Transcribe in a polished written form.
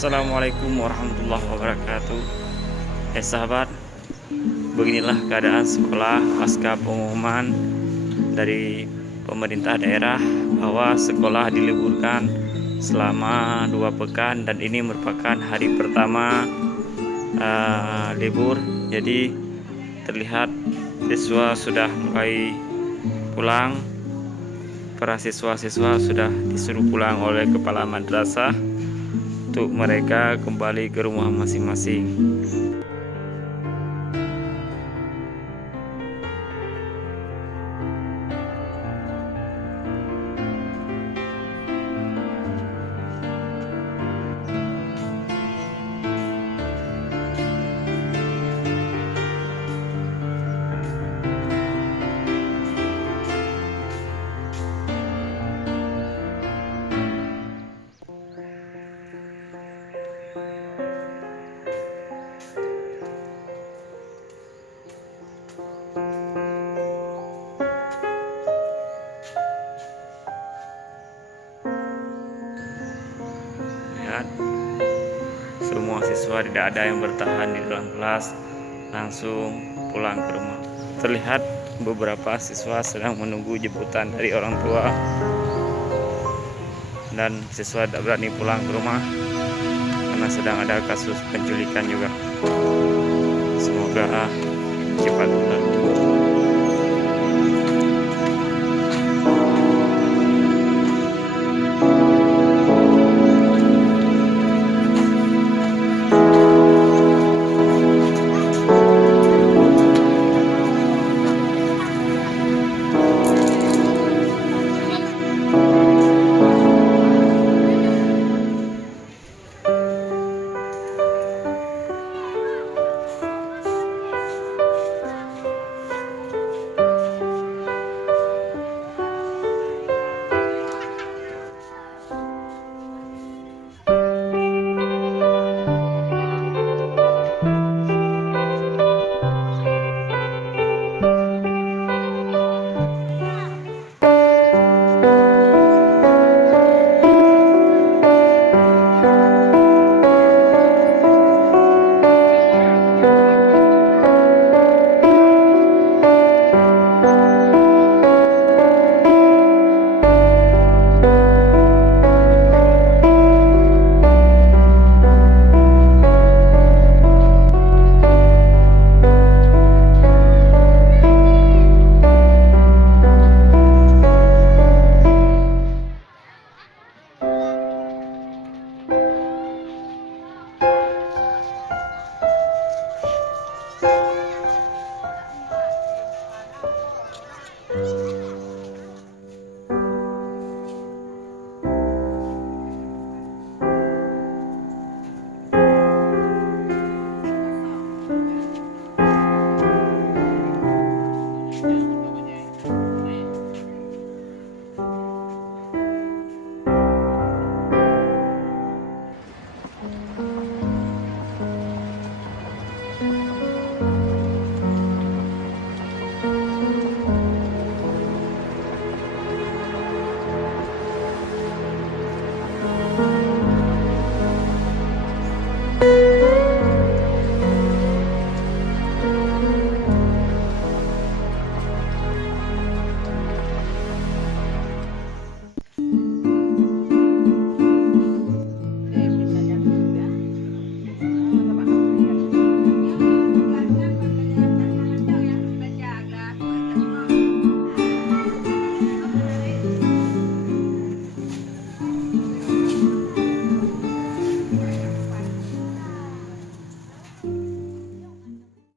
Assalamualaikum warahmatullahi wabarakatuh. Sahabat, beginilah keadaan sekolah pasca pengumuman dari pemerintah daerah bahwa sekolah diliburkan selama 2 pekan, dan ini merupakan hari pertama libur. Jadi terlihat siswa sudah mulai pulang. Para siswa-siswa sudah disuruh pulang oleh kepala madrasah untuk mereka kembali ke rumah masing-masing. Semua siswa tidak ada yang bertahan di dalam kelas, langsung pulang ke rumah. Terlihat beberapa siswa sedang menunggu jemputan dari orang tua, dan siswa tidak berani pulang ke rumah karena sedang ada kasus penculikan juga. Semoga cepat